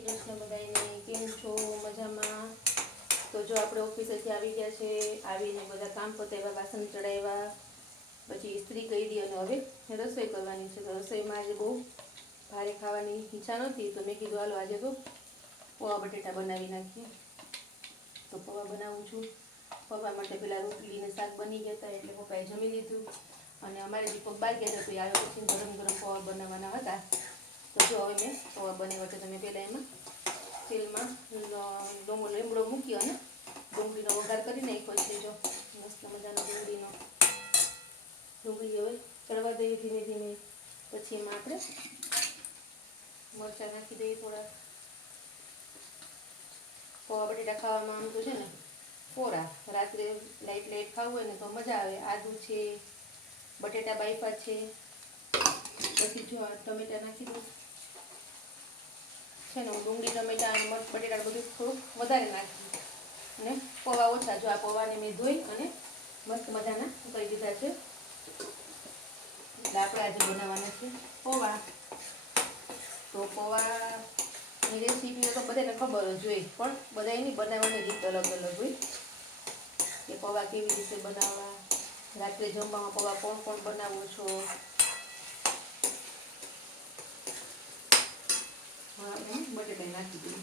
શ્રી કૃષ્ણ બધાને કેમ છો? મજામાં? તો જો આપણે ઓફિસેથી આવી ગયા છે, આવીને બધા કામ પતાવ્યા, વાસણ ચડાવ્યા, પછી ઇસ્ત્રી કરી અને હવે રસોઈ કરવાની છે. તો રસોઈમાં આજે બહુ ભારે ખાવાની ઈચ્છા નહોતી, તો મેં કીધું, હાલો, આજે તો પૌવા બટેટા બનાવી નાખીએ. તો પૌવા બનાવું છું. પૌવા માટે પેલા રોટલી ને શાક બની ગયા હતા, એટલે પપ્પાએ જમી લીધું. અને અમારે દીપક બહાર ગયા હતા, તો આવ્યો પછી ગરમ ગરમ પૌવા બનાવવાના હતા. તો જો હવે મેં પૌવા બનાવ્યા છે તમે પહેલાં એમાં તેલમાં ડોંગો લીમડો મૂકી અને ડુંગળીનો વઘાર કરી નાખ્યો છે જો મસ્ત મજાનો ડુંગળીનો. ડુંગળી હવે ચડવા દઈએ ધીમે ધીમે. પછી એમાં આપણે મરચાં નાખી દઈએ થોડા. પૌવા બટેટા ખાવામાં આમ તો છે ને કોરા. રાત્રે લાઈટ લાઈટ ખાવું હોય ને તો મજા આવે. આદુ છે, બટેટા બાયફા છે. પછી જો ટમેટા નાખી દઉં. છે ને, હું ડુંગળી ટમેટા અને મરચ બટેટા બધું થોડુંક વધારે નાખી અને પૌવા ઓછા જો આ પૌવાને મેં ધોઈ અને મસ્ત મજાના કરી દીધા છે. આપણે આજે બનાવવાના છે પૌવા. તો પૌવાની રેસીપીઓ તો બધાને ખબર જ હોય, પણ બધા એની બનાવવાની રીત અલગ અલગ હોય. કે પૌવા કેવી રીતે બનાવવા, રાત્રે જમવામાં પૌવા કોણ કોણ બનાવો છો હા બટેટા નાખી દઈએ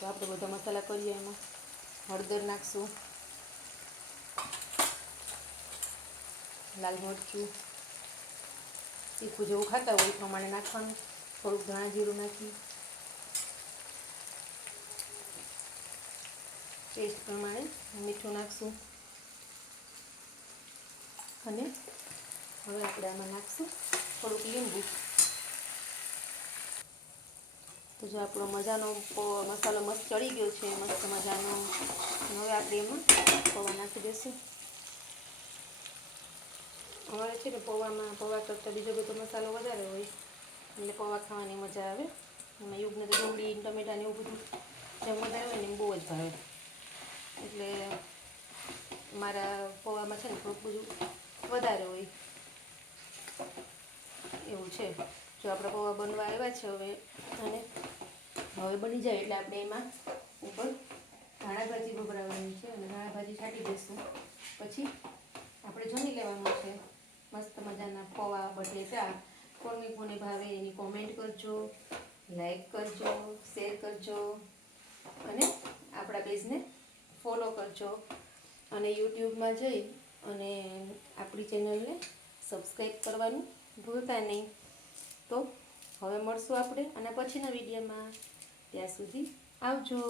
તો આપણે બધા મસાલા કરીએ એમાં. હળદર નાખશું. લાલ મરચું. તીખું જેવું ખાતા હોય એ પ્રમાણે નાખવાનું. થોડુંક ધાણા જીરું નાખી. ટેસ્ટ પ્રમાણે મીઠું નાખશું. અને હવે આપણે આમાં નાખશું થોડુંક લીંબુ. તો જો આપણો મજાનો મસાલો મસ્ત ચડી ગયો છે, મસ્ત મજાનો. હવે આપણે એમાં પૌવા નાખી દઈશું. અમારે છે ને પૌવામાં, પૌવા કરતાં બીજો બધો મસાલો વધારે હોય. એટલે પૌવા ખાવાની મજા આવે. એમાં યુગને તો ડુંગળી ટમેટા ને એવું બધું જેમ વધારે હોય ને બહુ જ ભાવે. એટલે મારા પૌવામાં છે ને થોડુંક બધું વધારે હોય. એવું છે. જો આપણા પૌવા બનવા આવ્યા છે હવે, અને હવે બની જાય એટલે આપણે એમાં ઉપર ધાણા ભાજી ભભરાવાની છે અને ધાણા ભાજી છાંટી દઈશું. પછી આપણે જમી લેવાનું છે મસ્ત મજાના પૌવા બટેટા કોને કોને ભાવે એની કોમેન્ટ કરજો લાઈક કરજો શેર કરજો અને આપણા પેજને ફોલો કરજો. અને યુટ્યુબમાં જઈ અને આપણી ચેનલને સબસ્ક્રાઈબ કરવાનું ભૂલતા નહીં. તો હવે મળશું આપણે અને પછીના વિડીયોમાં. ત્યાં સુધી આવજો.